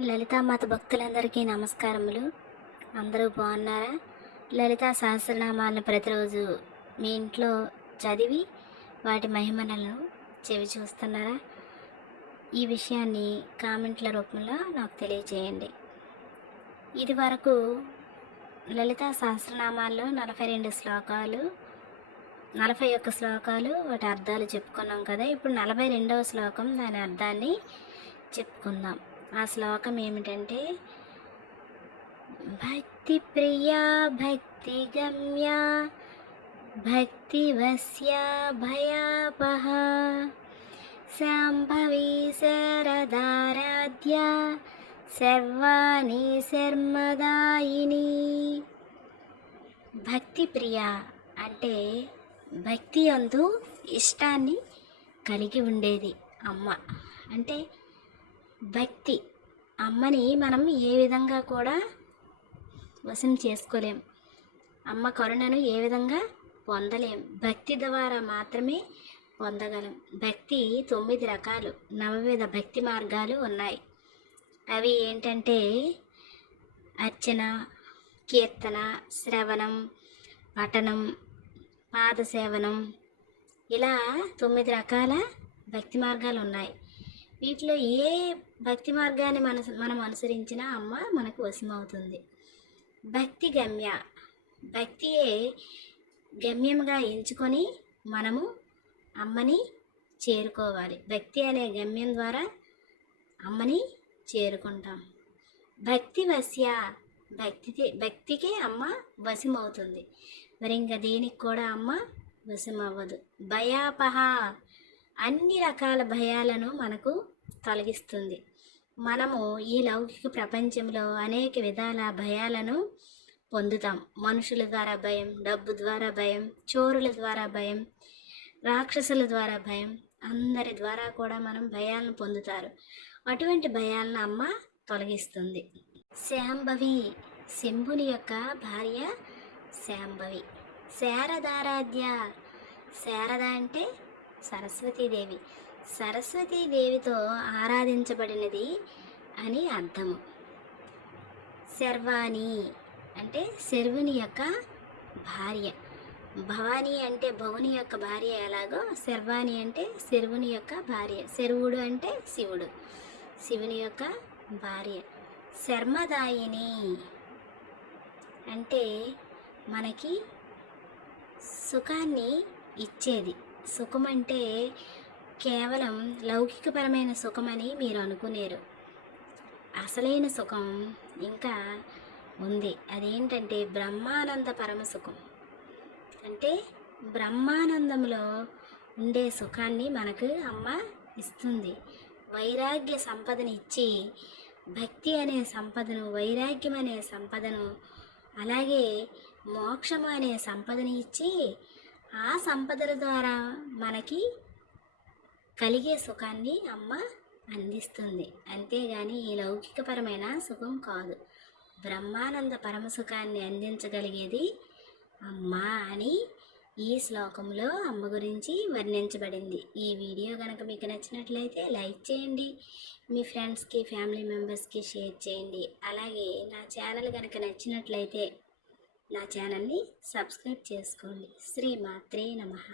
లలితామాత భక్తులందరికీ నమస్కారములు. అందరూ బాగున్నారా? లలితా సహస్రనామాలను ప్రతిరోజు మీ ఇంట్లో చదివి వాటి మహిమలను చెవి చూస్తున్నారా? ఈ విషయాన్ని కామెంట్ల రూపంలో నాకు తెలియజేయండి ఇది వరకు లలితా సహస్రనామాల్లో నలభై రెండు శ్లోకాలు నలభై ఒక్క శ్లోకాలు వాటి అర్థాలు చెప్పుకున్నాం కదా. ఇప్పుడు నలభై రెండవ శ్లోకం దాని అర్థాన్ని చెప్పుకుందాం. ఆ శ్లోకం ఏమిటంటే భక్తి ప్రియా భక్తి గమ్య భక్తివస్య భయాపహ శాంభవీ శరదారాధ్య సర్వాణి శర్మదాయిని. భక్తి ప్రియ అంటే భక్తి అందు ఇష్టాన్ని కలిగి ఉండేది అమ్మ. అంటే భక్తి అమ్మని మనం ఏ విధంగా కూడా వశం చేసుకోలేం. అమ్మ కరుణను ఏ విధంగా పొందలేం. భక్తి ద్వారా మాత్రమే పొందగలం. భక్తి తొమ్మిది రకాలు. నవవిధ భక్తి మార్గాలు ఉన్నాయి. అవి ఏంటంటే అర్చన కీర్తన శ్రవణం పఠనం పాదసేవనం ఇలా తొమ్మిది రకాల భక్తి మార్గాలు ఉన్నాయి. వీటిలో ఏ భక్తి మార్గాన్ని మన మనం అనుసరించినా అమ్మ మనకు వశమవుతుంది. భక్తి గమ్య. భక్తియే గమ్యంగా ఎంచుకొని మనము అమ్మని చేరుకోవాలి. భక్తి అనే గమ్యం ద్వారా అమ్మని చేరుకుంటాం. భక్తి వశ్య. భక్తి భక్తికే అమ్మ వశమవుతుంది. మరి ఇంకా దేనికి కూడా అమ్మ వశమవ్వదు. భయాపహ. అన్ని రకాల భయాలను మనకు తొలగిస్తుంది మనము ఈ లౌకిక ప్రపంచంలో అనేక విధాల భయాలను పొందుతాం. మనుషుల ద్వారా భయం డబ్బు ద్వారా భయం చోరుల ద్వారా భయం రాక్షసుల ద్వారా భయం అందరి ద్వారా కూడా మనం భయాలను పొందుతారు. అటువంటి భయాలను అమ్మ తొలగిస్తుంది. శాంభవి శంభుని యొక్క భార్య శాంభవి. శారదారాధ్య. శారద అంటే సరస్వతీదేవి. సరస్వతీదేవితో ఆరాధించబడినది అని అర్థము. శర్వాణి అంటే శర్వుని యొక్క భార్య. భవాని అంటే భవుని యొక్క భార్య ఎలాగో శర్వాణి అంటే శర్వుని యొక్క భార్య. శర్వుడు అంటే శివుడు శివుని యొక్క భార్య. శర్మదాయిని అంటే మనకి సుఖాన్ని ఇచ్చేది. సుఖం అంటే కేవలం లౌకికపరమైన సుఖమని మీరు అనుకునేరు. అసలైన సుఖం ఇంకా ఉంది. అదేంటంటే బ్రహ్మానంద పరమ సుఖం. అంటే బ్రహ్మానందంలో ఉండే సుఖాన్ని మనకు అమ్మ ఇస్తుంది. వైరాగ్య సంపదను ఇచ్చి భక్తి అనే సంపదను వైరాగ్యం అనే సంపదను అలాగే మోక్షము అనే సంపదను ఇచ్చి ఆ సంపదల ద్వారా మనకి కలిగే సుఖాన్ని అమ్మ అందిస్తుంది. అంతేగాని ఈ లౌకికపరమైన సుఖం కాదు. బ్రహ్మానంద పరమ సుఖాన్ని అందించగలిగేది అమ్మ అని ఈ శ్లోకంలో అమ్మ గురించి వర్ణించబడింది. ఈ వీడియో కనుక మీకు నచ్చినట్లయితే లైక్ చేయండి. మీ ఫ్రెండ్స్కి ఫ్యామిలీ మెంబర్స్కి షేర్ చేయండి. అలాగే నా ఛానల్ కనుక నచ్చినట్లయితే నా ఛానల్ని సబ్స్క్రైబ్ చేసుకోండి. శ్రీ మాత్రే నమః.